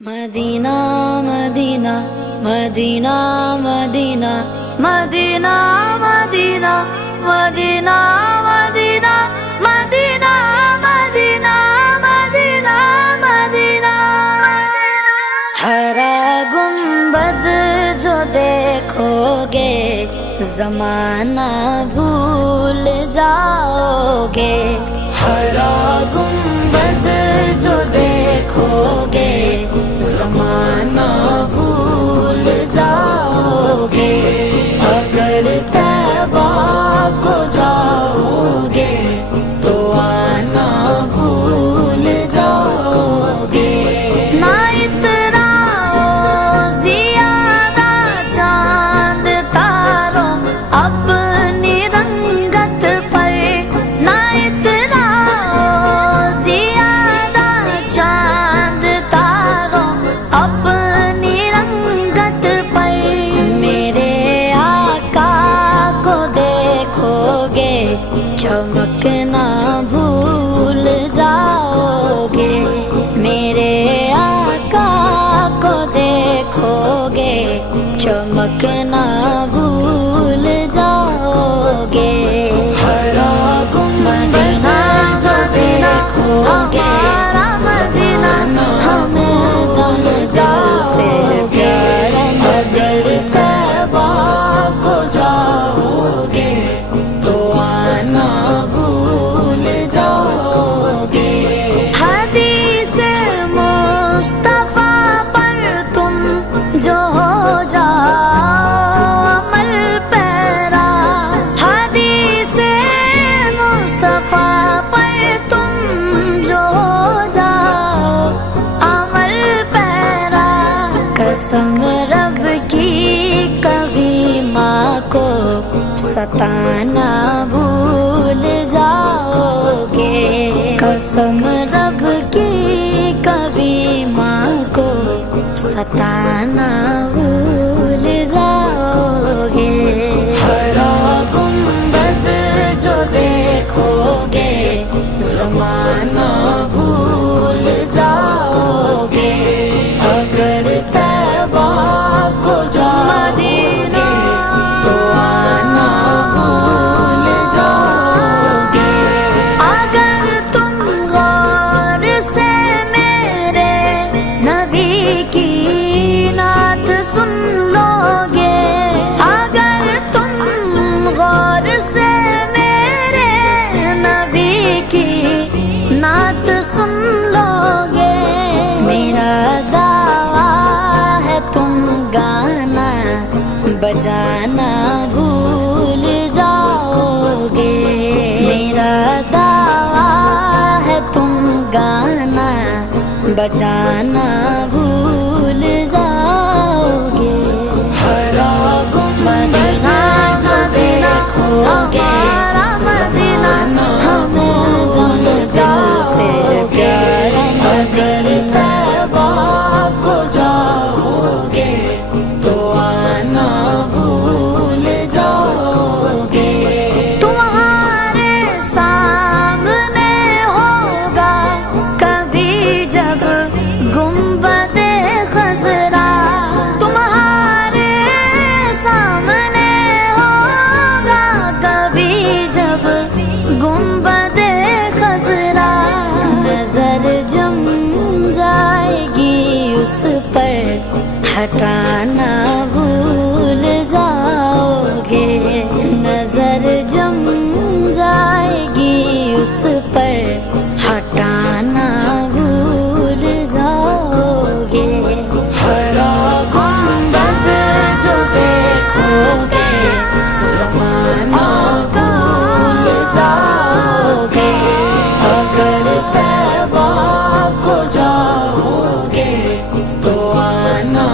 مدینہ مدینہ مدینہ مدینہ مدینہ مدینہ مدینہ مدینہ مدینہ مدینہ مدینہ مدینہ ہرا گنبد جو دیکھو گے زمانہ بھول جاؤ گے، ہرا گنبد جو دیکھو گے زمانہ بھول جاؤ گے، اگر طیبہ کو جاؤ گے تو آنا بھول جاؤ گے۔ نہ اتراؤ زیادہ چاند تاروں اپنی رنگت پر، نہ اتراؤ زیادہ چاند تاروں اپنی رنگت پر، میرے آقا کو دیکھو گے چمکنا بھول جاؤ گے، میرے آقا کو دیکھو گے چمکنا بھول جاؤ گے۔ ہرا گنبد جو دیکھو گے مدینہ ہمیں جان جان سے پیارا، اگر طیبہ کو جاؤ گے تو آنا بھول جاؤ گے۔ حدیث مصطفیٰ پر تم جو ہو جاؤ عمل پیرا، حدیث مصطفیٰ پر تم جو ہو جاؤ عمل پیرا، قسم رب کی کبھی ماں کو ستانا بھول جاؤ گے، قسم رب کی کبھی ماں کو ستانا بھول جاؤ گے۔ ہرا گنبد جو دیکھو گے زمانہ بھول جاؤ گے، اگر طیبہ کو جاؤ گے تو آنا بھول جاؤ گے۔ اگر تم غور سے میرے نبی کی نعت سن لو گے، اگر تم غور سے میرے نبی کی نعت سن لو گے، میرا دعویٰ ہے تم گانا بجانا بھول جاؤ گے، میرا دعویٰ ہے تم گانا بجانا بھول جاؤ گے۔ ہرا گنبد جو دیکھو گے مدینہ ہمیں جان جان سے پیارا، اگر طیبہ کو جاؤ گے تو آنا بھول جاؤ گے۔ تمہارے سامنے ہوگا کبھی جب گنبد خضرا، تمہارے سامنے ہوگا کبھی جب گنبد خضرا، نظر جم جائے گی اس پر ہٹانا بھول جاؤ گے، نظر جم جائے گی اس پر ہٹانا بھول جاؤ گے۔ ہرا گنبد جو دیکھو گے زمانہ بھول جاؤ گے، اگر طیبہ کو جاؤ گے تو آنا